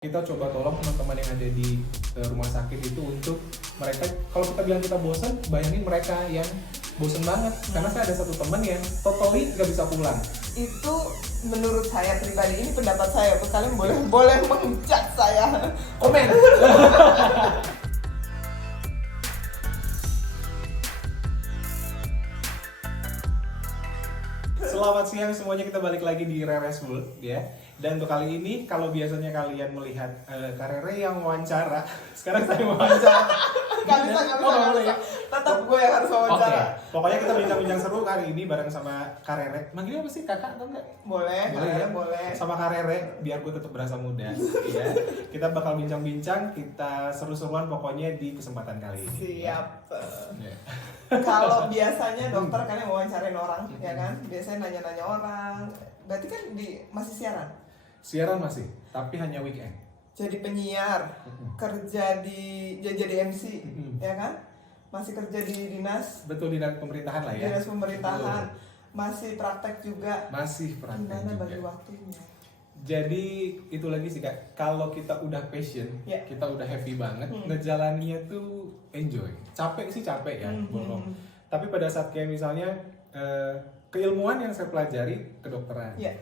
Kita coba tolong teman-teman yang ada di rumah sakit itu untuk mereka, kalau kita bilang kita bosan, bayangin mereka yang bosan banget. Karena saya ada satu teman yang totally nggak bisa pulang. Itu menurut saya pribadi, ini pendapat saya, kalian boleh menghujat saya. Komen. Selamat siang semuanya, kita balik lagi di Reres Bull ya. Dan untuk kali ini, kalau biasanya kalian melihat Karere yang wawancara, sekarang saya wawancara. Gak bisa. Tetap gue yang harus wawancara. Oke. Pokoknya kita bincang-bincang seru kali ini bareng sama Karere. Manggilnya apa sih, kakak atau enggak? Boleh ya? Boleh. Sama Karere, biar gue tetap berasa muda. Ya. Kita bakal bincang-bincang, kita seru-seruan pokoknya di kesempatan kali ini. Siap. Ya. Kalau biasanya dokter kalian wawancarain orang, ya kan? Biasanya nanya-nanya orang. Berarti kan masih siaran? Siaran masih, tapi hanya weekend. Jadi penyiar, kerja jadi MC, ya kan? Masih kerja di dinas. Betul, dinas pemerintahan lah ya. Dinas pemerintahan. Masih praktek juga. Masih praktek Gimana juga. bagi waktunya? Jadi itu lagi sih Kak, kalau kita udah passion, Ya. kita udah happy banget, ngejalaninnya tuh enjoy. Capek sih capek ya, bohong. Tapi pada saat kayak misalnya keilmuan yang saya pelajari kedokteran. Ya.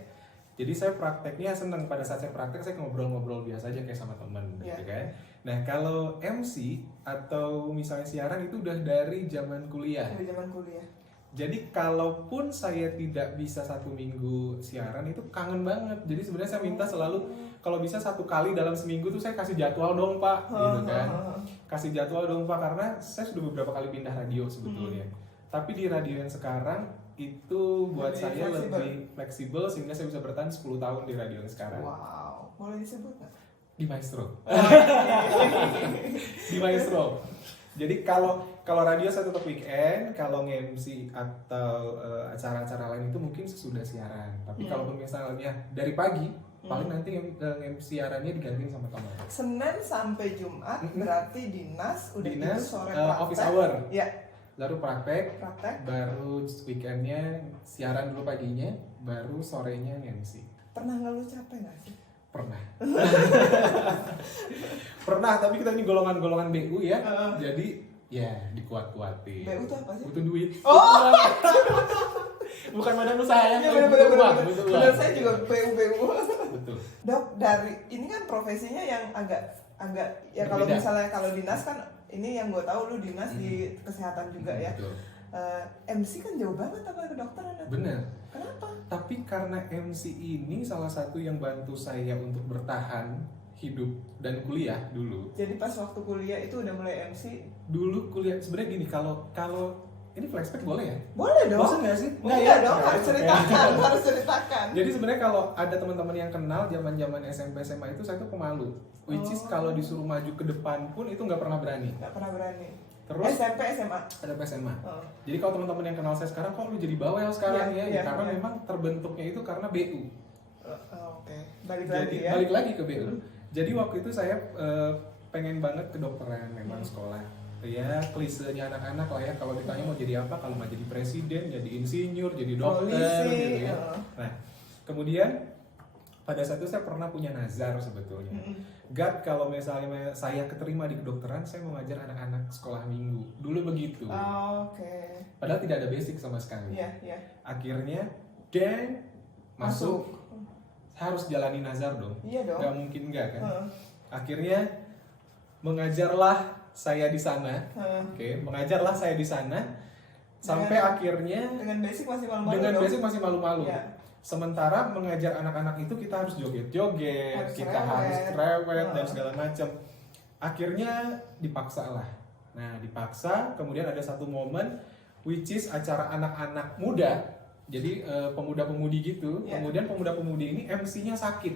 Jadi saya prakteknya seneng, pada saat saya praktek saya ngobrol-ngobrol biasa aja kayak sama temen gitu kan. Nah kalau MC atau misalnya siaran itu udah dari zaman kuliah. Dari zaman kuliah. Jadi kalaupun saya tidak bisa 1 minggu siaran itu kangen banget. Jadi sebenarnya saya minta selalu kalau bisa 1 kali dalam seminggu tuh saya kasih jadwal dong Pak, gitu kan. Kasih jadwal dong Pak, karena saya sudah beberapa kali pindah radio sebetulnya. Tapi di radio yang sekarang itu buat saya lebih fleksibel sehingga saya bisa bertahan 10 tahun di radio yang sekarang. Wow, boleh disebut nggak? Di Maestro. Di Maestro. Jadi kalau radio saya tetap weekend, kalau nge-MC atau acara-acara lain itu mungkin sesudah siaran. Tapi kalaupun misalnya dari pagi, paling nanti nge-MC siarannya digantiin sama teman. Senin sampai Jumat berarti dinas, udah Dinas, gitu sore praktek. office hour. Ya. Lalu praktek, baru weekendnya siaran dulu paginya, baru sorenya nge-MC. Pernah nggak lu capek nggak sih? Pernah. Pernah, tapi kita ini golongan-golongan BU ya. Jadi ya dikuat-kuatin. BU itu apa sih? Butuh duit. Oh. Bukan badan usaha ya. Iya benar. Butuh uang. Benar, saya juga BU. Betul. Dok, dari ini kan profesinya yang agak ya kalau Berbeda. misalnya kalau dinas kan ini yang gue tahu lu dinas di kesehatan juga ya. Betul. MC kan jauh banget apa kedokteran? Benar. Kenapa? Tapi karena MC ini salah satu yang bantu saya untuk bertahan hidup dan kuliah dulu. Jadi pas waktu kuliah itu udah mulai MC? Dulu kuliah sebenarnya gini, kalau ini flashback boleh ya? Boleh dong. Bosan nggak sih? Enggak dong, harus ceritakan. Jadi sebenarnya kalau ada teman-teman yang kenal zaman-zaman SMP SMA itu saya tuh pemalu. Which is kalau disuruh maju ke depan pun itu nggak pernah berani. Nggak pernah berani. Terus SMP SMA. ada SMA. Jadi kalau teman-teman yang kenal saya sekarang, kok lu jadi bawel sekarang ya? Karena memang terbentuknya itu karena BU. Oke. Balik lagi ke BU. Jadi waktu itu saya pengen banget kedokteran, memang sekolah. Ya klisenya anak-anak lah ya, kalau ditanya mau jadi apa, kalau mau jadi presiden, jadi insinyur, jadi dokter gitu ya. Nah kemudian pada saat itu saya pernah punya nazar sebetulnya. God, kalau misalnya saya keterima di kedokteran, saya mau ngajar anak-anak sekolah minggu. Dulu begitu. Oke. Padahal tidak ada basic sama sekali. Iya. Akhirnya masuk. Harus jalani nazar dong. Iya dong. Gak mungkin enggak kan. Akhirnya mengajarlah saya di sana. Mengajarlah saya di sana. Sampai akhirnya dengan basic masih malu-malu. Ya. Sementara mengajar anak-anak itu kita harus joget-joget, harus cerewet dan segala macam. Akhirnya dipaksa lah. Nah, dipaksa, kemudian ada satu momen which is acara anak-anak muda. Jadi pemuda-pemudi gitu. Kemudian pemuda-pemudi ini MC-nya sakit.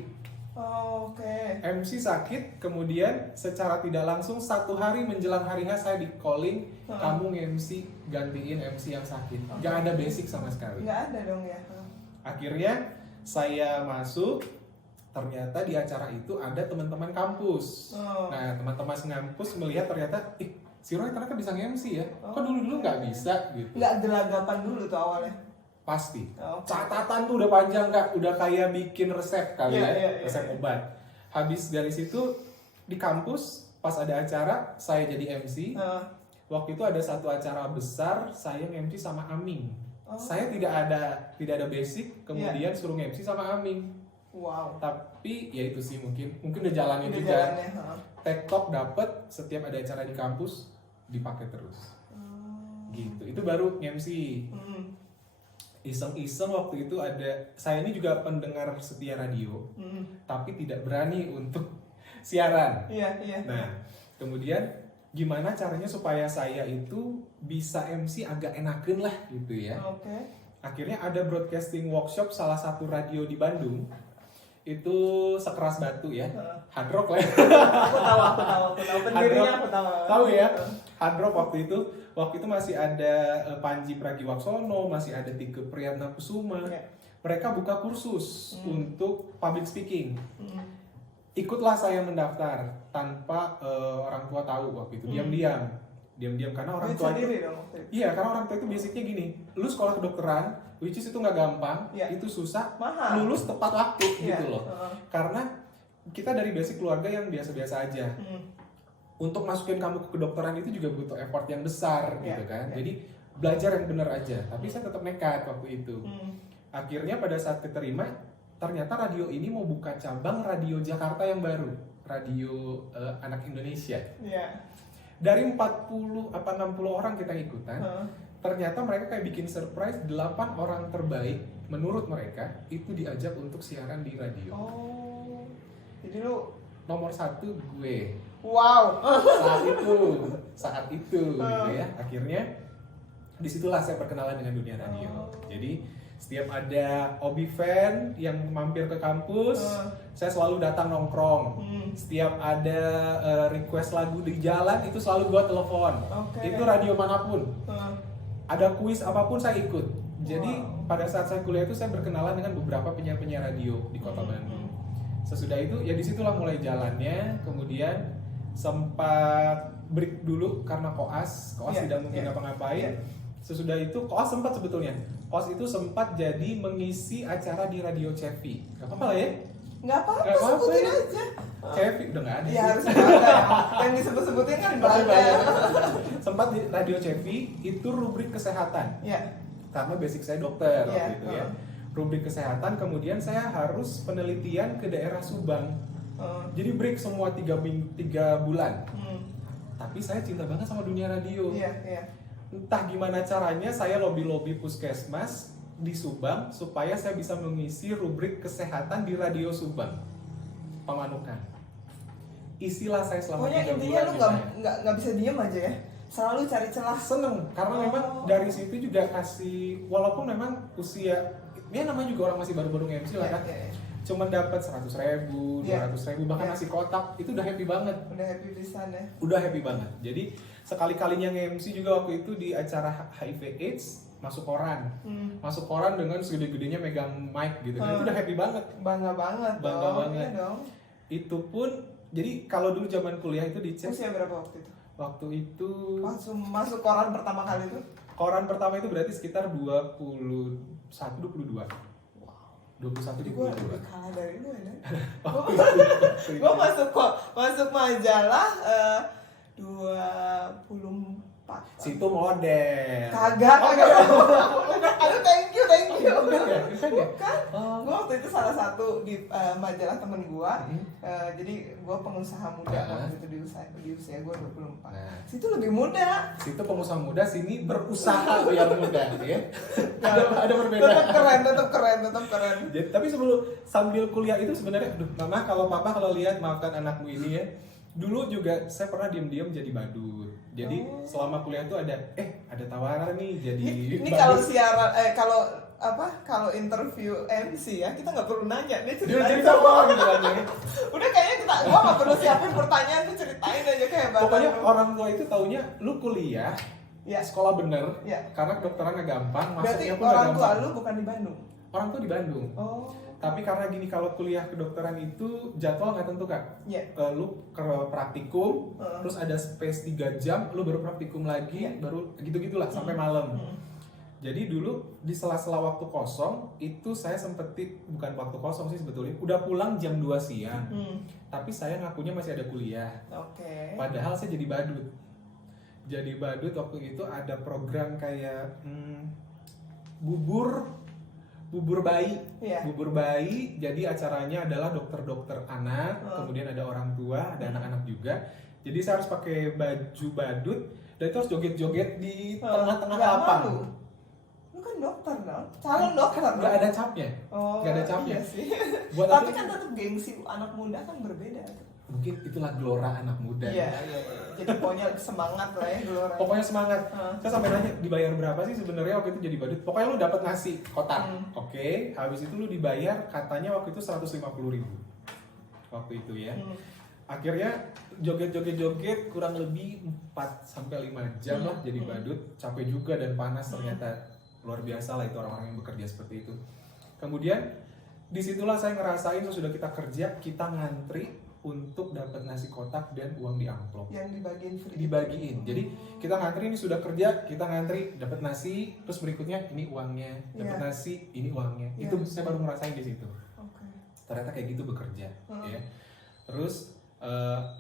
MC sakit, kemudian secara tidak langsung 1 hari menjelang hari H saya di calling, kamu MC gantiin MC yang sakit. Gak ada basic sama sekali. Gak ada dong ya. Akhirnya saya masuk, ternyata di acara itu ada teman-teman kampus. Nah teman-teman kampus melihat ternyata, si Roy ternyata bisa nge-MC ya. Kok dulu-dulu nggak bisa gitu. Nggak gelagapan dulu tuh awalnya. Pasti. Catatan tuh udah panjang Kak, udah kayak bikin resep kali resep obat. Habis dari situ di kampus pas ada acara saya jadi MC. Waktu itu ada satu acara besar saya MC sama Aming. Saya tidak ada basic, kemudian suruh MC sama Aming. Wow. Tapi ya itu sih mungkin udah jalannya juga. TikTok dapet setiap ada acara di kampus dipakai terus. Gitu. Itu baru MC. Iseng-iseng waktu itu saya ini juga pendengar setia radio, tapi tidak berani untuk siaran. Iya. Nah, kemudian gimana caranya supaya saya itu bisa MC agak enakeun lah gitu ya. Akhirnya ada broadcasting workshop salah satu radio di Bandung. Itu sekeras batu ya. Hard rock lah. Aku tahu. Pendirinya aku tahu. Tahu ya. Hard rock waktu itu masih ada Panji Pragiwaksono, masih ada Tike Priatnakusuma. Mereka buka kursus untuk public speaking. Ikutlah saya mendaftar tanpa orang tua tahu waktu itu. Diam-diam karena orang tua itu. Iya, karena orang tua itu basicnya gini. Lu sekolah kedokteran, which is itu nggak gampang, itu susah, mahal. lulus tepat waktu gitu loh. Karena kita dari basic keluarga yang biasa-biasa aja. Untuk masukin kamu ke kedokteran itu juga butuh effort yang besar gitu kan. Jadi belajar yang benar aja. Tapi saya tetap nekat waktu itu. Akhirnya pada saat keterima, ternyata radio ini mau buka cabang radio Jakarta yang baru, radio anak Indonesia. Dari 40 apa 60 orang kita ikutan, ternyata mereka kayak bikin surprise 8 orang terbaik menurut mereka itu diajak untuk siaran di radio. Jadi lu nomor 1 gue. Wow. Saat itu gitu ya. Akhirnya disitulah saya perkenalan dengan dunia radio. Jadi setiap ada Obi fan yang mampir ke kampus, saya selalu datang nongkrong. Setiap ada request lagu di jalan, itu selalu gua telepon. Itu radio manapun. Ada kuis apapun saya ikut. Jadi pada saat saya kuliah itu saya berkenalan dengan beberapa penyiar-penyiar radio di Kota Bandung. Sesudah itu ya disitulah mulai jalannya. Kemudian sempat break dulu karena koas tidak mungkin ngapa-ngapain. Sesudah itu koas sempat sebetulnya. Koas itu sempat jadi mengisi acara di Radio Cevi. Gak apa-apa lah ya? Gak apa-apa, sebutin aja. Cevi udah gak ada. Iya harus ada. Yang disebut-sebutin kan banyak. Sempat di Radio Cevi itu rubrik kesehatan. Karena basic saya dokter gitu ya. Rubrik kesehatan, kemudian saya harus penelitian ke daerah Subang. Jadi break semua 3 bulan. Tapi saya cinta banget sama dunia radio. Entah gimana caranya saya lobby puskesmas di Subang supaya saya bisa mengisi rubrik kesehatan di Radio Subang Pamanukan. Isilah saya selama 3 bulan. Pokoknya intinya lu nggak bisa diem aja ya. Selalu cari celah. Seneng karena memang dari situ juga kasih, walaupun memang usia ya namanya juga orang masih baru-baru MC lah kan. Cuman dapat 100.000, 200.000 bahkan nasi kotak itu udah happy banget. Udah happy pisan ya. Udah happy banget. Jadi sekali-kalinya nge-MC juga waktu itu di acara HIV AIDS masuk koran. Masuk koran dengan segede-gedenya megang mic gitu. Itu udah happy banget. Bangga banget. Iya dong. Itu pun jadi kalau dulu zaman kuliah itu dicek. Usia berapa waktu itu? Waktu itu masuk koran pertama kali itu? Koran pertama itu berarti sekitar 21 22. 21 di gue lebih kalah dari lu ya. Gue masuk majalah 24. Situ model. Kagak. Aduh thank you. Bukan. Gue waktu itu salah satu di majalah temen gue. Jadi gue pengusaha muda waktu itu di usia gue 24. Situ lebih muda. Situ pengusaha muda, sini berusaha biar muda ya. Ada perbedaan. Tetap keren. Jadi, tapi sambil kuliah itu sebenarnya, mama kalau papa kalau lihat maafkan anakmu ini ya. Dulu juga saya pernah diam-diam jadi badut. Jadi selama kuliah itu ada tawaran nih jadi ini kalau siaran kalau interview MC ya kita nggak perlu nanya, dia ceritain apa gitu aja. Udah kayaknya gua nggak perlu siapin pertanyaan, dia ceritain aja kayak pokoknya orang tua itu taunya lu kuliah sekolah bener karena kedokteran nggak gampang, masuknya pun orang tua lu bukan di Bandung? Orang tua di Bandung. Tapi karena gini, kalau kuliah kedokteran itu jadwal nggak tentu Kak. Lu ke praktikum, terus ada space 3 jam, lu baru praktikum lagi, baru gitu-gitulah sampai malam. Jadi dulu di sela-sela waktu kosong itu saya sempetin, bukan waktu kosong sih sebetulnya, udah pulang jam 2 siang. Tapi saya ngakunya masih ada kuliah. Oke. Padahal saya jadi badut. Jadi badut waktu itu ada program kayak bubur bayi. Iya. Bubur bayi, jadi acaranya adalah dokter-dokter anak, kemudian ada orang tua, ada anak-anak juga. Jadi saya harus pakai baju badut dan itu harus joget-joget di tengah-tengah Nggak lapang. malu? Lu kan dokter dong, calon dokter dong. Nggak ada capnya. Nggak ada capnya. Iya sih. Buat Tapi aku- kan tetap gengsi anak muda kan berbeda. Mungkin itulah gelora anak muda. Iya. Jadi pokoknya semangat lah ya gelora. Pokoknya semangat. Saya sampai nanya dibayar berapa sih sebenarnya waktu itu jadi badut. Pokoknya lu dapat nasi kotak. Oke, habis itu lu dibayar katanya waktu itu 150.000. Waktu itu ya. Akhirnya joget kurang lebih 4 sampai 5 jam lah jadi badut. Capek juga dan panas ternyata. Luar biasa lah itu orang-orang yang bekerja seperti itu. Kemudian disitulah saya ngerasain sesudah kita kerja, kita ngantri untuk dapat nasi kotak dan uang di amplop. Yang dibagiin free. Dibagiin. Jadi kita ngantri ini sudah kerja, kita ngantri dapat nasi, terus berikutnya ini uangnya, dapat Iya. nasi, ini uangnya. Iya. Itu saya baru ngerasain di situ. Oke. Ternyata kayak gitu bekerja, ya. Terus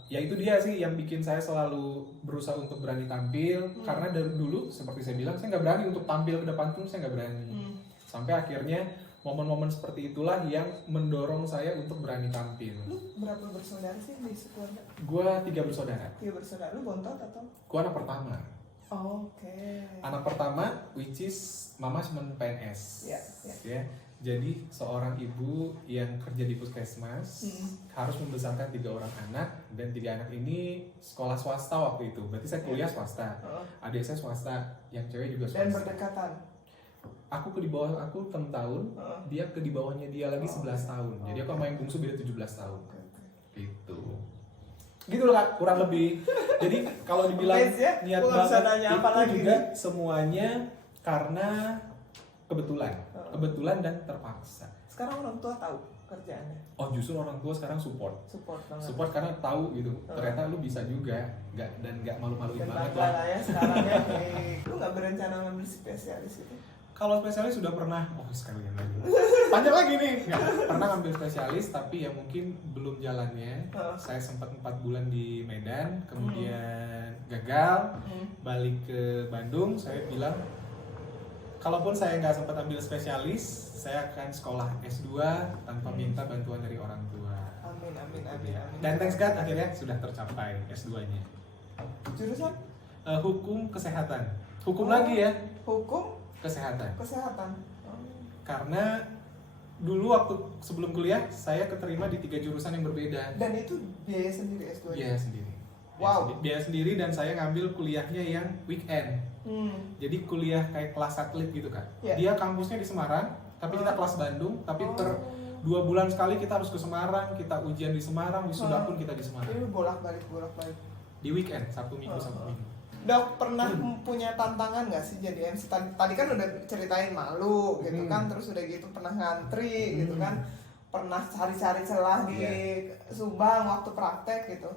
ya itu dia sih yang bikin saya selalu berusaha untuk berani tampil karena dari dulu seperti saya bilang saya nggak berani untuk tampil ke depan pun saya nggak berani. Sampai akhirnya momen-momen seperti itulah yang mendorong saya untuk berani tampil. Lu berapa bersaudara sih di keluarga? Gua 3 bersaudara. 3 bersaudara. Lu bontot atau? Gua anak pertama. Oke. Anak pertama, which is mama cuma PNS. Iya, Ya. Jadi seorang ibu yang kerja di puskesmas harus membesarkan 3 orang anak dan 3 anak ini sekolah swasta waktu itu. Berarti saya kuliah swasta. Adik saya swasta, yang cewek juga swasta. Dan berdekatan. Aku di bawah aku 6 tahun, dia di bawahnya dia lagi 11 tahun. Jadi aku sama yang bungsu beda 17 tahun. Gitu. Gitu loh Kak, kurang lebih. Jadi kalau dibilang niat Gua nggak bisa banget nanya itu apa lagi juga nih. semuanya karena kebetulan dan terpaksa. Sekarang orang tua tahu kerjaannya. Oh justru orang tua sekarang support Support banget. karena tahu gitu ternyata lu bisa juga nggak malu-maluin Dan banget bangga lah. lah ya sekarang ya. Lu nggak berencana ngambil spesialis itu? Kalau spesialis sudah pernah, sekalian lagi panjang lagi nih, nggak pernah ngambil spesialis tapi ya mungkin belum jalannya. Saya sempat 4 bulan di Medan, kemudian gagal, balik ke Bandung. Saya bilang kalaupun saya nggak sempat ambil spesialis, saya akan sekolah S2 tanpa minta bantuan dari orang tua. Amin. Dan thanks God akhirnya sudah tercapai S2-nya. Jurusan? Hukum kesehatan. Hukum lagi ya, Hukum kesehatan. Karena Dulu waktu sebelum kuliah saya keterima di 3 jurusan yang berbeda. dan itu biaya sendiri S2. Biaya sendiri. Wow. Biaya sendiri dan saya ngambil kuliahnya yang weekend. Jadi kuliah kayak kelas satelit gitu kan. Yeah. Dia kampusnya di Semarang, tapi kita kelas Bandung, tapi per 2 bulan sekali kita harus ke Semarang, kita ujian di Semarang, wisuda pun kita di Semarang. Ini bolak-balik. Di weekend, Sabtu Minggu, Sabtu Minggu. Udah pernah punya tantangan nggak sih jadi MC? Tadi kan udah ceritain malu gitu kan, terus udah gitu pernah ngantri gitu kan, pernah cari-cari celah di Subang waktu praktek gitu.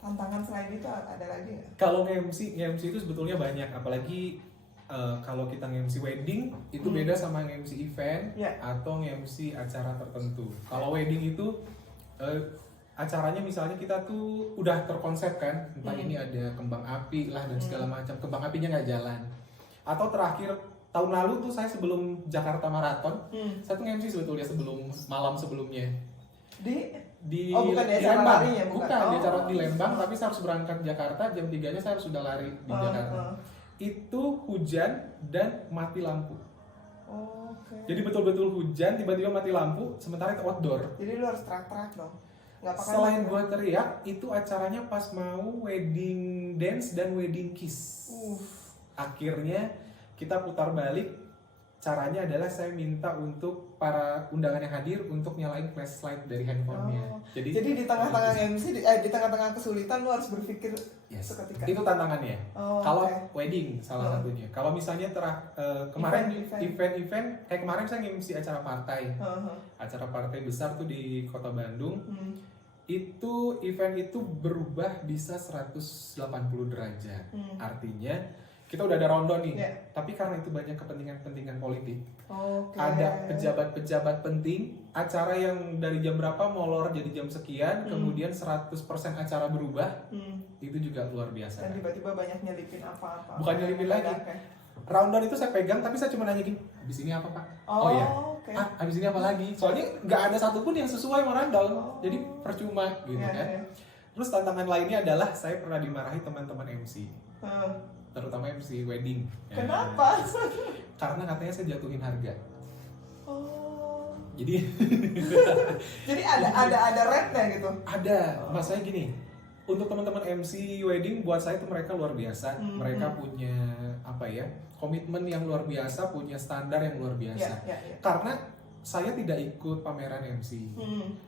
Tantangan selain itu ada lagi nggak? Kalau nge-MC itu sebetulnya banyak, apalagi kalau kita nge-MC wedding itu beda sama nge-MC event atau nge-MC acara tertentu. Kalau wedding itu acaranya misalnya kita tuh udah terkonsep kan, entah ini ada kembang api lah dan segala macam, kembang apinya nggak jalan. Atau terakhir tahun lalu tuh saya sebelum Jakarta Marathon, saya tuh nge-MC sebetulnya malam sebelumnya. Di bukan di acara Lembang. larinya, bukan? Di acara di Lembang, tapi saya harus berangkat Jakarta jam 3-nya saya harus sudah lari di Jakarta. Itu hujan dan mati lampu. Jadi betul-betul hujan, tiba-tiba mati lampu, sementara itu outdoor. Jadi lu harus teriak-teriak dong. Nggak pakai Selain mic, gua teriak, itu acaranya pas mau wedding dance dan wedding kiss. Akhirnya kita putar balik. Caranya adalah saya minta untuk para undangan yang hadir untuk nyalain flashlight dari handphonenya. Jadi di tengah-tengah MC, di tengah-tengah kesulitan lu harus berpikir seketika. Itu tantangannya. Kalau oke. wedding salah satunya. Kalau misalnya kemarin Event. event kayak kemarin saya nge-MC acara partai. Acara partai besar tuh di Kota Bandung. Itu event itu berubah bisa 180 derajat. Artinya kita udah ada rundown nih, Yeah. tapi karena itu banyak kepentingan politik, Oke. ada pejabat-pejabat penting, acara yang dari jam berapa molor jadi jam sekian, kemudian 100% acara berubah, itu juga luar biasa. Dan tiba-tiba banyak nyelipin apa-apa. Bukan nyelipin lagi. Rundown itu saya pegang, tapi saya cuma nanya gini, habis ini apa Pak? Oh, iya. oke. Habis ini apa lagi? Soalnya nggak ada satupun yang sesuai sama rundown, jadi percuma gitu Iya, kan. iya. Terus tantangan lainnya adalah saya pernah dimarahi teman-teman MC, Hmm. terutama MC wedding. Ya. Kenapa? Karena katanya saya jatuhin harga. Oh. Jadi Jadi ada rate-nya gitu. ada, maksudnya gini, untuk teman-teman MC wedding buat saya itu mereka luar biasa, mereka punya apa ya, komitmen yang luar biasa, punya standar yang luar biasa. Ya. Karena saya tidak ikut pameran MC,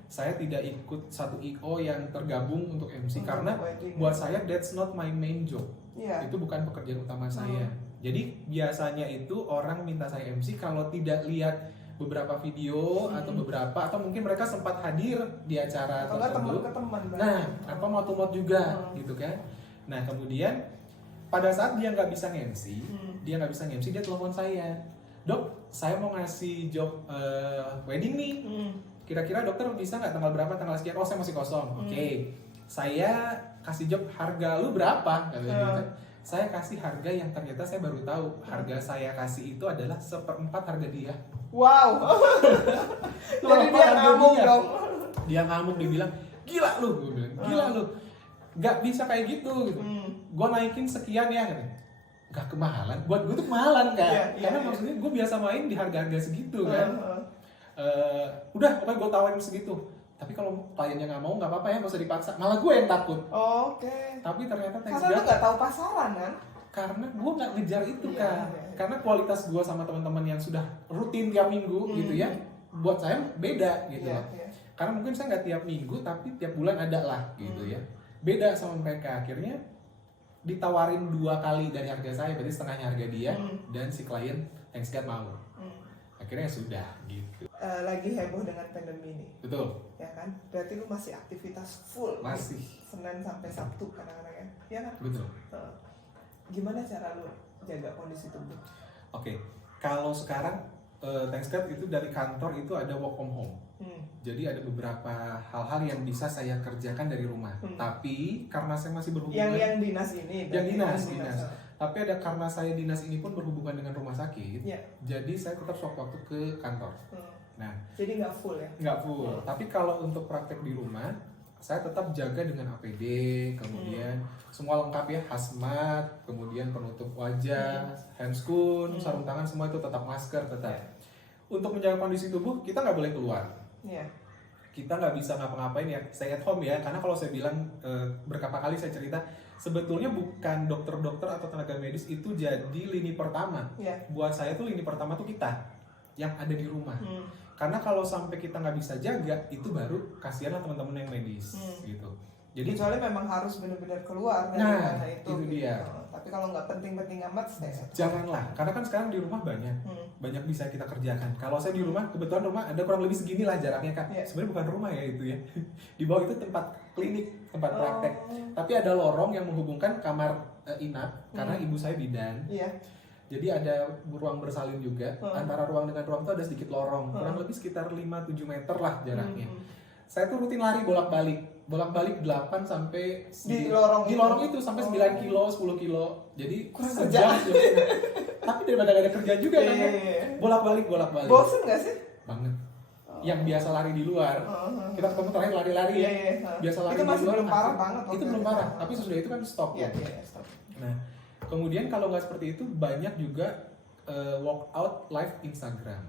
saya tidak ikut satu IO yang tergabung untuk MC karena wedding. buat saya that's not my main job. Iya. Itu bukan pekerjaan utama saya. Jadi biasanya itu orang minta saya MC kalau tidak lihat beberapa video atau mungkin mereka sempat hadir di acara Atau nggak teman tertentu. ke teman. Nah, apa mau juga gitu kan. Nah, kemudian pada saat dia nggak bisa nge-MC, dia telepon saya. Dok, saya mau ngasih job wedding nih. Kira-kira dokter bisa nggak tanggal berapa, tanggal sekian? Oh, saya masih kosong. Oke. Saya kasih job, harga lu berapa? Katanya gitu kan. Saya kasih harga yang ternyata saya baru tahu harga saya kasih itu adalah 1/4 harga dia. Wow. Jadi dia ngamuk dong. Dia ngamuk, dia bilang, gila lu, gue bilang, gila lu, nggak bisa kayak gitu. Gue naikin sekian ya, katanya. Nggak kemahalan, buat gue tuh kemahalan kan, karena maksudnya gue biasa main di harga-harga segitu kan. Udah, pokoknya gue tawarin segitu. Tapi kalau kliennya nggak mau, nggak apa-apa ya, nggak usah dipaksa. Malah gue yang takut. Oke. Tapi ternyata thanks Karena lu God, nggak tahu pasaran kan? karena gue nggak ngejar itu Iya, kan. iya. Karena kualitas gue sama teman-teman yang sudah rutin tiap minggu gitu ya, buat saya beda gitu Iya, loh. iya. Karena mungkin saya nggak tiap minggu, tapi tiap bulan ada lah gitu ya. Beda sama mereka. Akhirnya ditawarin 2 kali dari harga saya, berarti setengahnya harga dia, dan si klien thanks God mau. Akhirnya sudah gitu. Lagi heboh dengan pandemi ini, Betul. ya kan? Berarti lu masih aktivitas full. Masih. Senin sampai Sabtu kadang-kadang ya, ya kan? Betul. Gimana cara lu jaga kondisi tubuh? Oke. Kalau sekarang thanks God itu dari kantor itu ada work from home. Jadi ada beberapa hal-hal yang bisa saya kerjakan dari rumah. Tapi karena saya masih berhubungan Yang dinas ini. yang berarti dinas. Tapi ada karena saya dinas ini pun berhubungan dengan rumah sakit. Ya. Jadi saya tetap waktu ke kantor. Nah, Jadi nggak full ya? nggak full. Tapi kalau untuk praktek di rumah, saya tetap jaga dengan APD, kemudian semua lengkap ya, hazmat, kemudian penutup wajah, handscoon, sarung tangan, semua itu tetap, masker tetap. Untuk menjaga kondisi tubuh, kita nggak boleh keluar. Iya. Kita nggak bisa ngapa-ngapain ya, stay at home ya. Karena kalau saya bilang berkapa kali saya cerita, sebetulnya bukan dokter-dokter atau tenaga medis itu jadi lini pertama. Iya. Buat saya tuh lini pertama tuh kita yang ada di rumah. Karena kalau sampai kita nggak bisa jaga, itu baru kasihanlah teman-teman yang medis gitu. Jadi Kecuali memang harus benar-benar keluar dari Nah, mana itu. itu dia. Tapi kalau nggak penting-penting amat, stay at home. janganlah, karena kan sekarang di rumah banyak bisa kita kerjakan. Kalau saya di rumah, kebetulan rumah ada kurang lebih segini lah jaraknya Kak. Iya. Sebenarnya bukan rumah ya itu ya. Di bawah itu tempat klinik, tempat praktek. Tapi ada lorong yang menghubungkan kamar inap, karena ibu saya bidan. Iya. Jadi ada ruang bersalin juga. Antara ruang dengan ruang itu ada sedikit lorong, kurang lebih sekitar 5-7 meter lah jaraknya. Saya tuh rutin lari bolak-balik 8 sampai Di lorong itu sampai 9 kilo, 10 kilo. Jadi kurang sejam. Tapi daripada gak ada kerja juga kan. Iya. Bolak-balik. Bosen nggak sih? Banget. Yang biasa lari di luar. Kita ketemu terakhir lari-lari ya. Iya. Biasa lari Itu di masih luar. belum parah banget. Itu belum parah, tapi sesudah itu kan stop. Iya, stop. Nah, kemudian kalau nggak seperti itu, banyak juga workout live Instagram.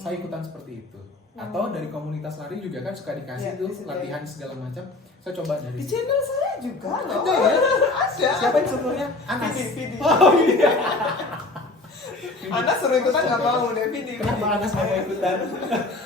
Saya ikutan seperti itu. Atau dari komunitas lari juga kan suka dikasih tuh latihan segala macam. Saya coba dari Di situ. channel saya juga loh. Ada ya? Ada. Siapa yang sebelumnya? Anas. Vidi. Oh iya. Anas suruh ikutan nggak mau deh, Vidi. Kenapa Anas mau ikutan?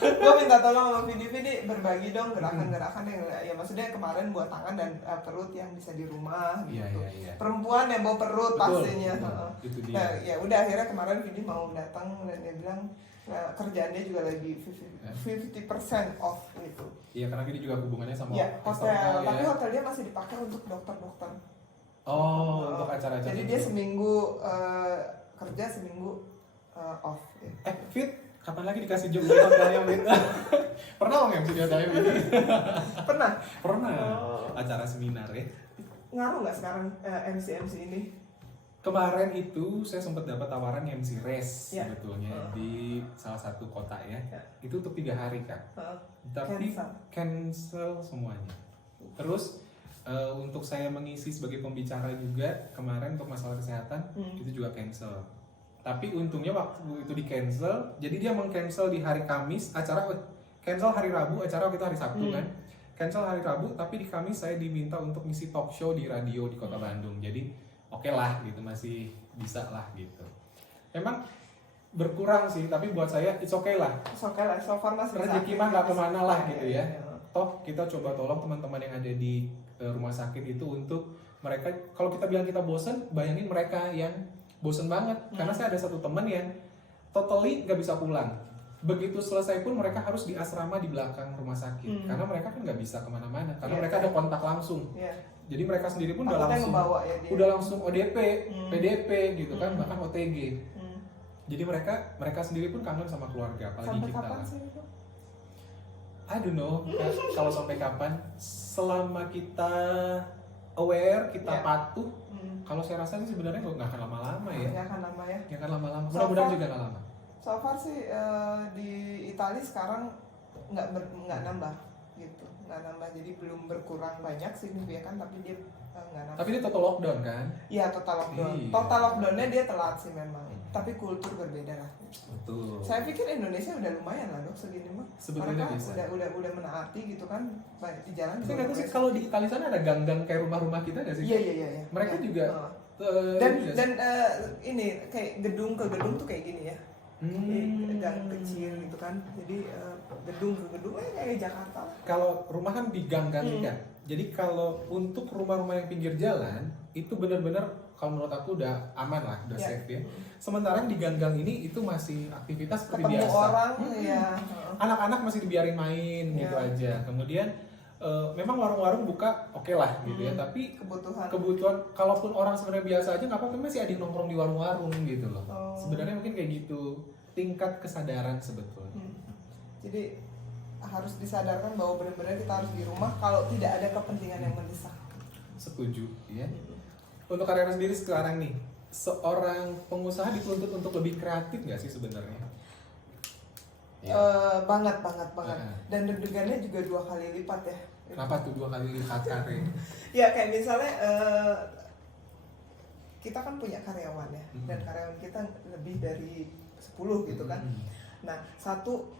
Gue minta tolong sama Vidi, berbagi dong gerakan-gerakan yang ya maksudnya kemarin buat tangan dan perut yang bisa di rumah gitu. Iya. Perempuan yang bawa perut Betul, pastinya. betul. Itu dia. Nah, ya udah akhirnya kemarin Vidi mau datang dan dia bilang kerjaannya juga lagi 50% off gitu. Iya, karena ini juga hubungannya sama Ya, hotel, ya. tapi hotelnya masih dipakai untuk dokter-dokter. Untuk acara-acara jadi dia seminggu kerja, seminggu off gitu. Fit, kapan lagi dikasih job di hotelnya, Fit? Pernah nggak MC di hotelnya, Fit? Pernah? Pernah. Acara seminar ya. Ngaruh nggak sekarang MC ini? Kemarin itu saya sempat dapat tawaran MC race Ya. sebetulnya di salah satu kota ya. Itu untuk 3 hari kan. Tapi cancel semuanya. Terus untuk saya mengisi sebagai pembicara juga kemarin untuk masalah kesehatan itu juga cancel. Tapi untungnya waktu itu di cancel, jadi dia meng-cancel di hari Kamis, acara cancel hari Rabu, acara waktu itu hari Sabtu kan. Cancel hari Rabu, tapi di Kamis saya diminta untuk ngisi talk show di radio di Kota Bandung. Jadi oke lah gitu, masih bisa lah gitu. Emang berkurang sih, tapi buat saya it's okay lah. It's okay lah, so far masih rezeki mah nggak kemana lah gitu ya. Toh kita coba tolong teman-teman yang ada di rumah sakit itu untuk mereka, kalau kita bilang kita bosen, bayangin mereka yang bosen banget. Karena saya ada satu teman yang totally nggak bisa pulang. Begitu selesai pun mereka harus di asrama di belakang rumah sakit. Karena mereka kan nggak bisa kemana-mana, karena mereka ada kontak langsung. Jadi mereka sendiri pun udah langsung ODP, PDP gitu kan, bahkan OTG. Jadi mereka sendiri pun kangen sama keluarga, apalagi sampai kita. Kapan sih itu? I don't know, kalau sampai kapan. Selama kita aware, kita patuh. Kalau saya rasa sih sebenarnya nggak akan lama-lama ya. Nggak akan lama ya. Nggak akan lama-lama. Mudah-mudahan juga nggak lama. So far sih di Italia sekarang nggak nambah gitu, nggak nambah, jadi belum berkurang banyak signifikan, tapi dia nggak nambah. Tapi dia total lockdown kan? Iya, total lockdown. Iya. Total lockdownnya dia telat sih memang, tapi kultur berbeda lah. Betul. Saya pikir Indonesia udah lumayan lah dok segini mah. Sebetulnya mereka bisa. udah menaati gitu kan, baik di jalan. Saya nggak tahu sih kalau di Italia sana ada gang-gang kayak rumah-rumah kita nggak sih? Iya. Mereka juga. Dan ini kayak gedung ke gedung tuh kayak gini ya. Gang kecil gitu kan, jadi gedung ke gedung kayak Jakarta. Kalau rumah kan di gang-gang kan, jadi kalau untuk rumah-rumah yang pinggir jalan itu benar-benar kalau menurut aku udah aman lah, udah safe ya. Sementara di gang-gang ini itu masih aktivitas seperti ketemu biasa. Orang, ya. Anak-anak masih dibiarin main gitu aja. Kemudian memang warung-warung buka oke lah gitu ya, tapi kebutuhan kalaupun orang sebenarnya biasa aja nggak apa-apa, masih ada yang nongkrong di warung-warung gitu loh. Sebenarnya mungkin kayak gitu tingkat kesadaran sebetulnya. Jadi harus disadarkan bahwa benar-benar kita harus di rumah kalau tidak ada kepentingan yang mendesak. Setuju ya. Untuk karir sendiri sekarang nih, seorang pengusaha dituntut untuk lebih kreatif nggak sih sebenarnya? Banget. Dan deg-degannya juga 2 kali lipat ya. Kenapa tuh 2 kali lipat karir? Ya kayak misalnya kita kan punya karyawan ya, dan karyawan kita lebih dari 10 gitu kan. Nah, satu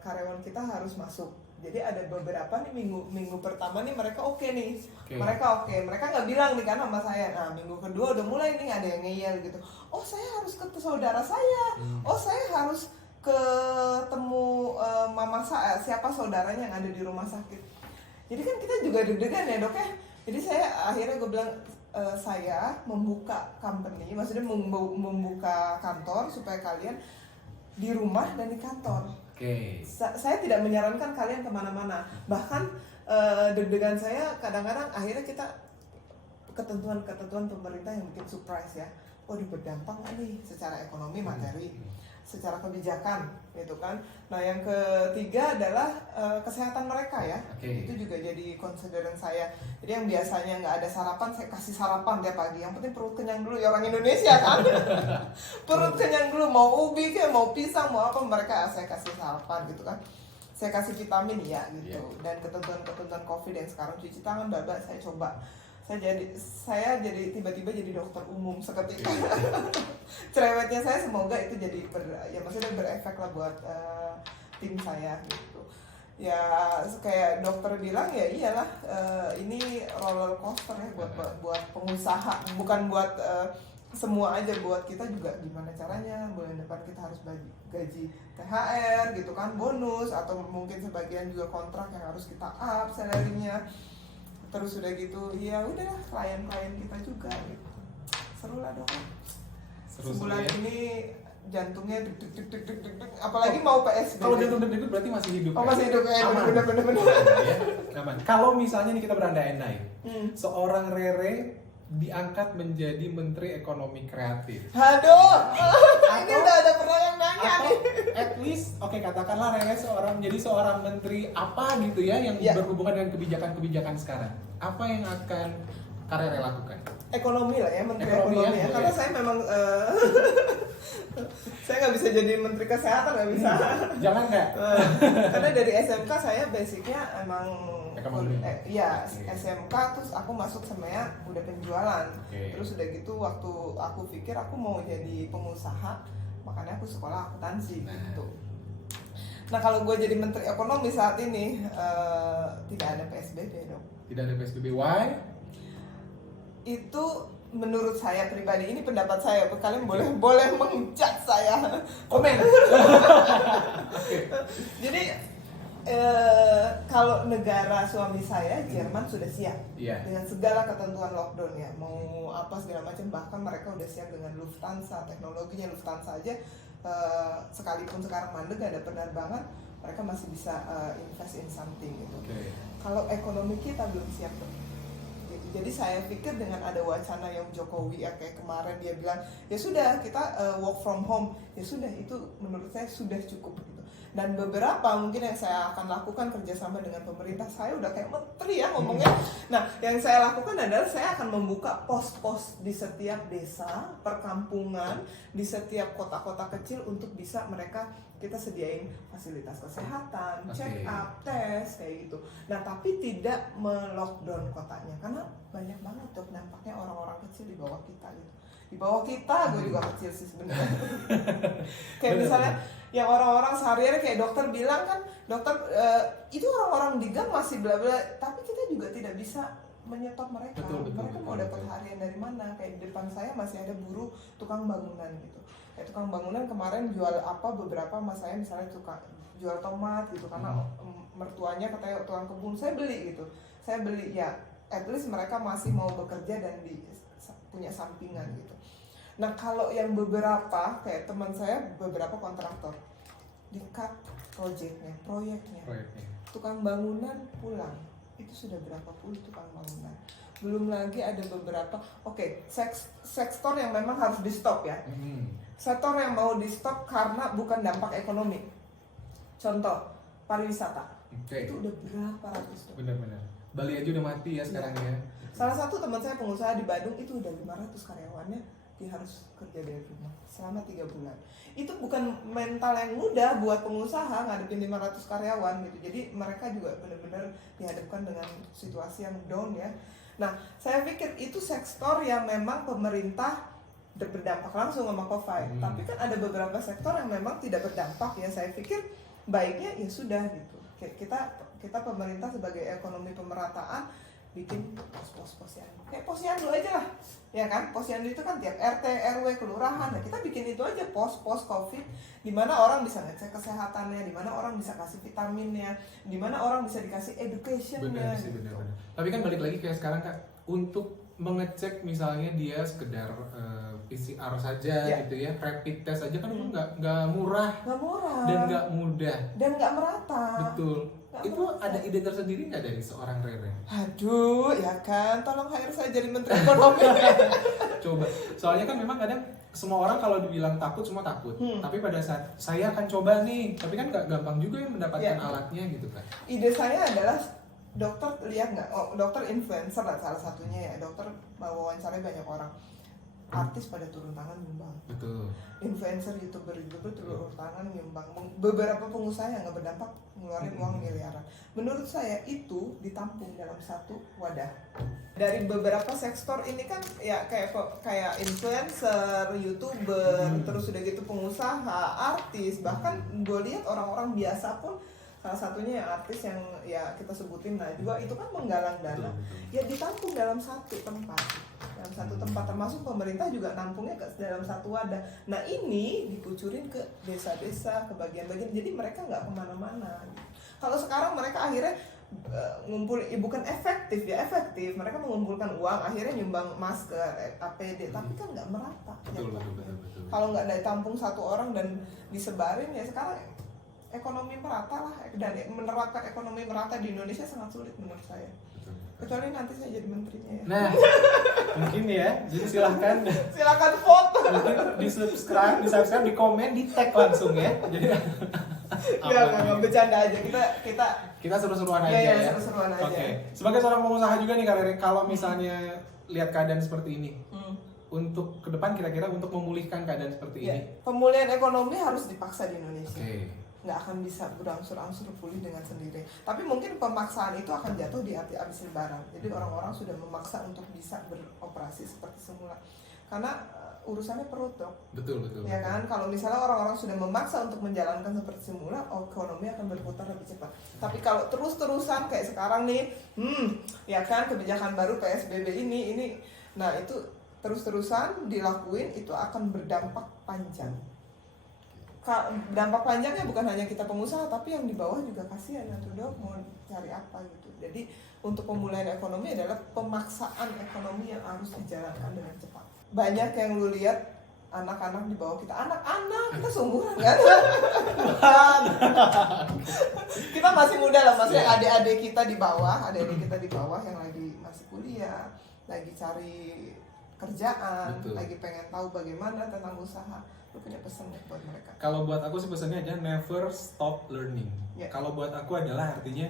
karyawan kita harus masuk. Jadi ada beberapa nih minggu pertama nih mereka oke nih. Mereka nggak bilang nih kan sama saya. Nah, minggu kedua udah mulai nih ada yang ngeyel gitu. Oh, saya harus ketemu saudara saya. Oh, saya harus ketemu mama saya, siapa saudaranya yang ada di rumah sakit. Jadi kan kita juga deg-degan ya dok ya. Jadi saya akhirnya gue bilang saya membuka company, maksudnya membuka kantor supaya kalian di rumah dan di kantor. Saya tidak menyarankan kalian kemana-mana. Bahkan deg-degan saya kadang-kadang akhirnya kita ketentuan pemerintah yang bikin surprise ya. Waduh, berdampak nggak nih secara ekonomi, materi, secara kebijakan gitu kan. Nah yang ketiga adalah kesehatan mereka ya. Itu juga jadi consideran saya. Jadi yang biasanya nggak ada sarapan, saya kasih sarapan tiap pagi. Yang penting perut kenyang dulu ya, orang Indonesia kan. Perut kenyang dulu, mau ubi kayak mau pisang mau apa, mereka saya kasih sarapan gitu kan. Saya kasih vitamin ya gitu. Dan ketentuan COVID yang sekarang cuci tangan babak saya coba. Saya jadi tiba-tiba jadi dokter umum seketika. Cerewetnya saya semoga itu jadi maksudnya berefek lah buat tim saya gitu. Ya kayak dokter bilang ya iyalah ini roller coaster ya buat pengusaha, bukan buat semua aja, buat kita juga gimana caranya bulan depan kita harus gaji THR gitu kan, bonus, atau mungkin sebagian juga kontrak yang harus kita up salary-nya. Terus udah gitu, ya udahlah klien-klien kita juga gitu. Seru lah dok. Sebulan ini jantungnya deg deg deg deg deg deg deg. Apalagi mau PSBB. Kalau jantung deg berarti masih hidup. Oh, masih hidup ya. Aman. Bener. Ya, aman. Kalau misalnya nih kita berandai-andai, seorang Rere diangkat menjadi Menteri Ekonomi Kreatif. Aduh, ini udah ada pernah yang nanya Atau nih. at least, oke katakanlah Rere menjadi seorang menteri apa gitu ya yang berhubungan dengan kebijakan-kebijakan sekarang. Apa yang akan Rere lakukan? Ekonomi lah ya, Menteri Ekonomi Ekonomi ya, ya. Karena saya memang saya nggak bisa jadi Menteri Kesehatan, nggak bisa. Jangan nggak? Karena dari SMK saya basicnya emang Ekonomi. Iya, Oke. SMK terus aku masuk sebenarnya udah penjualan. Oke. Terus udah gitu waktu aku pikir aku mau jadi pengusaha, makanya aku sekolah akuntansi gitu. Nah kalau gue jadi Menteri Ekonomi saat ini tidak ada PSBB dong. Tidak ada PSBB. Why? Itu menurut saya pribadi, ini pendapat saya, kalian boleh mengjudge saya, komen. Jadi kalau negara suami saya Jerman sudah siap dengan segala ketentuan lockdown ya, mau apa segala macam, bahkan mereka udah siap dengan Lufthansa, teknologinya Lufthansa aja sekalipun sekarang mandek gak ada penerbangan, mereka masih bisa invest in something gitu. Kalau ekonomi kita belum siap tuh. Jadi saya pikir dengan ada wacana yang Jokowi ya kayak kemarin dia bilang ya sudah kita work from home, ya sudah itu menurut saya sudah cukup gitu. Dan beberapa mungkin yang saya akan lakukan kerjasama dengan pemerintah, saya udah kayak menteri ya ngomongnya. Nah yang saya lakukan adalah saya akan membuka pos-pos di setiap desa, perkampungan, di setiap kota-kota kecil untuk bisa mereka kita sediain fasilitas kesehatan, check up, tes kayak gitu. Nah tapi tidak melockdown kotanya karena banyak banget tuh dampaknya orang-orang kecil di bawah kita gitu. Di bawah kita, gue juga kecil sih sebenarnya. Kayak misalnya yang orang-orang sehari-hari kayak dokter bilang kan, dokter itu orang-orang di gang masih bla bla, tapi kita juga tidak bisa menyetop mereka. Mereka mau dapat harian dari mana? Kayak di depan saya masih ada buruh tukang bangunan gitu. Kayak tukang bangunan kemarin jual apa, beberapa mas saya misalnya tukang jual tomat gitu karena mertuanya katanya tukang kebun, saya beli gitu. Saya beli ya, at least mereka masih mau bekerja dan punya sampingan gitu. Nah kalau yang beberapa kayak teman saya beberapa kontraktor di-cut proyeknya, tukang bangunan pulang, itu sudah berapa puluh tukang bangunan. Belum lagi ada beberapa, sektor yang memang harus di stop ya. Sektor yang mau di stop karena bukan dampak ekonomi. Contoh pariwisata, itu udah berapa ratus tuh. Benar-benar. Bali aja udah mati ya sekarang ya. Salah satu teman saya pengusaha di Bandung itu udah 500 karyawannya dia harus kerja dari rumah selama 3 bulan. Itu bukan mental yang mudah buat pengusaha ngadepin 500 karyawan gitu. Jadi mereka juga benar-benar dihadapkan dengan situasi yang down ya. Nah, saya pikir itu sektor yang memang pemerintah berdampak langsung sama COVID. Tapi kan ada beberapa sektor yang memang tidak berdampak ya. Saya pikir baiknya ya sudah gitu. Kita pemerintah sebagai ekonomi pemerataan bikin posyandu. Kayak posyandu aja lah. Ya kan? Posyandu itu kan tiap RT, RW, kelurahan. Nah, kita bikin itu aja pos Covid di mana orang bisa ngecek kesehatannya, di mana orang bisa kasih vitaminnya, di mana orang bisa dikasih educationnya. Benar sih, benar. Tapi kan balik lagi kayak sekarang Kak, untuk mengecek misalnya dia sekedar PCR saja gitu ya, rapid test aja kan nggak murah, dan nggak mudah, dan nggak merata. Betul. Itu ada ide tersendiri nggak dari seorang Rere? Aduh, ya kan, tolong hire saya jadi Menteri Ekonomi. Coba, soalnya kan memang kadang semua orang kalau dibilang takut semua takut. Tapi pada saat saya akan coba nih, tapi kan nggak gampang juga ya mendapatkan alatnya gitu kan. Ide saya adalah dokter lihat nggak, dokter influencer lah salah satunya ya, dokter wawancarai banyak orang. Artis pada turun tangan nyumbang. Betul. Influencer, youtuber turun tangan nyumbang. Beberapa pengusaha yang nggak berdampak ngeluarin uang miliaran. Menurut saya itu ditampung dalam satu wadah. Dari beberapa sektor ini kan ya kayak influencer, youtuber, terus udah gitu pengusaha, artis, bahkan gue lihat orang-orang biasa pun, salah satunya yang artis yang ya kita sebutin Najwa itu kan menggalang dana. Betul. Ya ditampung dalam satu tempat. Dalam satu tempat, termasuk pemerintah juga nampungnya ke dalam satu wadah. Nah ini dikucurin ke desa-desa, ke bagian-bagian, jadi mereka nggak kemana-mana. Kalau sekarang mereka akhirnya ngumpul, bukan efektif ya, efektif mereka mengumpulkan uang akhirnya nyumbang masker, APD, tapi kan nggak merata. Betul. Kalau nggak ditampung satu orang dan disebarin ya sekarang ekonomi merata lah, dan menerapkan ekonomi merata di Indonesia sangat sulit menurut saya. Kecuali nanti saya jadi menterinya ya. Nah, mungkin ya, jadi silakan vote. mungkin di subscribe, di komen, di tag langsung ya. Jadi nggak bercanda aja, kita seru-seruan aja ya. ya. Seru-seruan aja. Oke. Sebagai seorang pengusaha juga nih Kak Rere, kalau misalnya lihat keadaan seperti ini, untuk ke depan kira-kira untuk memulihkan keadaan seperti ini. Pemulihan ekonomi harus dipaksa di Indonesia. Nggak akan bisa berangsur-angsur pulih dengan sendiri. Tapi mungkin pemaksaan itu akan jatuh di habis Lebaran. Jadi orang-orang sudah memaksa untuk bisa beroperasi seperti semula. Karena urusannya perut dong. Betul. Ya kan, kalau misalnya orang-orang sudah memaksa untuk menjalankan seperti semula, ekonomi akan berputar lebih cepat. Tapi kalau terus-terusan kayak sekarang nih, ya kan kebijakan baru PSBB ini, nah itu terus-terusan dilakuin itu akan berdampak panjang. Dampak panjangnya bukan hanya kita pengusaha, tapi yang di bawah juga kasihan, tuh dok mau cari apa gitu. Jadi untuk pemulihan ekonomi adalah pemaksaan ekonomi yang harus dijalankan dengan cepat. Banyak yang lu lihat anak-anak di bawah kita, anak-anak kita seumuran kan? Kita masih muda lah, masih adik-adik kita di bawah yang lagi masih kuliah, lagi cari kerjaan, lagi pengen tahu bagaimana tentang usaha. Lu punya pesan ya buat mereka? Kalau buat aku sih pesannya aja never stop learning. Kalau buat aku adalah artinya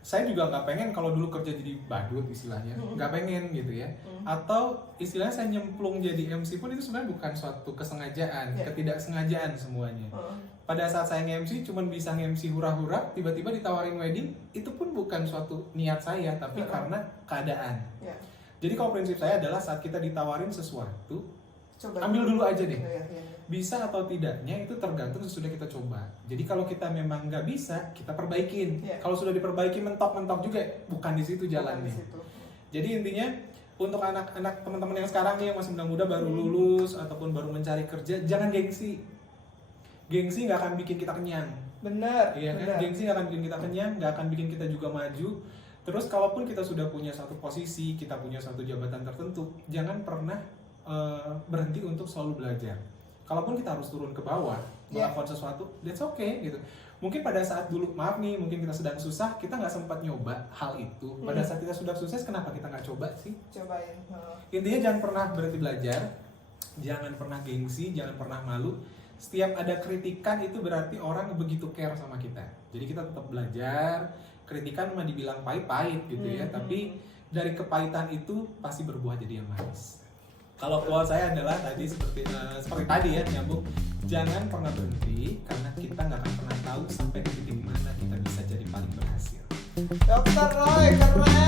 saya juga nggak pengen kalau dulu kerja jadi badut istilahnya, nggak pengen gitu ya. Atau istilahnya saya nyemplung jadi MC pun itu sebenarnya bukan suatu kesengajaan, ketidaksengajaan semuanya. Pada saat saya nge-MC cuman bisa nge-MC hura-hura, tiba-tiba ditawarin wedding, itu pun bukan suatu niat saya, tapi karena keadaan. Jadi kalau prinsip saya adalah saat kita ditawarin sesuatu, ambil dulu aja deh. Bisa atau tidaknya itu tergantung sesudah kita coba. Jadi kalau kita memang nggak bisa, kita perbaikin. Kalau sudah diperbaiki mentok-mentok juga, bukan di situ jalannya. Jadi intinya untuk anak-anak teman-teman yang sekarang nih yang masih muda-muda baru lulus ataupun baru mencari kerja, jangan gengsi. Gengsi nggak akan bikin kita kenyang. Benar. Iya kan? Gengsi nggak akan bikin kita kenyang, nggak akan bikin kita juga maju. Terus kalaupun kita sudah punya satu posisi, kita punya satu jabatan tertentu, jangan pernah berhenti untuk selalu belajar. Kalaupun kita harus turun ke bawah melakukan sesuatu, that's okay gitu. Mungkin pada saat dulu, maaf nih, mungkin kita sedang susah, kita nggak sempat nyoba hal itu. Pada saat kita sudah sukses, kenapa kita nggak coba sih? Cobain. Intinya jangan pernah berhenti belajar, jangan pernah gengsi, jangan pernah malu. Setiap ada kritikan itu berarti orang begitu care sama kita. Jadi kita tetap belajar. Kritikan mah dibilang pahit-pahit gitu ya, tapi dari kepahitan itu pasti berbuah jadi yang manis. Kalau quote saya adalah tadi seperti tadi ya, nyambung, jangan pernah berhenti karena kita nggak akan pernah tahu sampai di titik mana kita bisa jadi paling berhasil. Dokter Roy keren.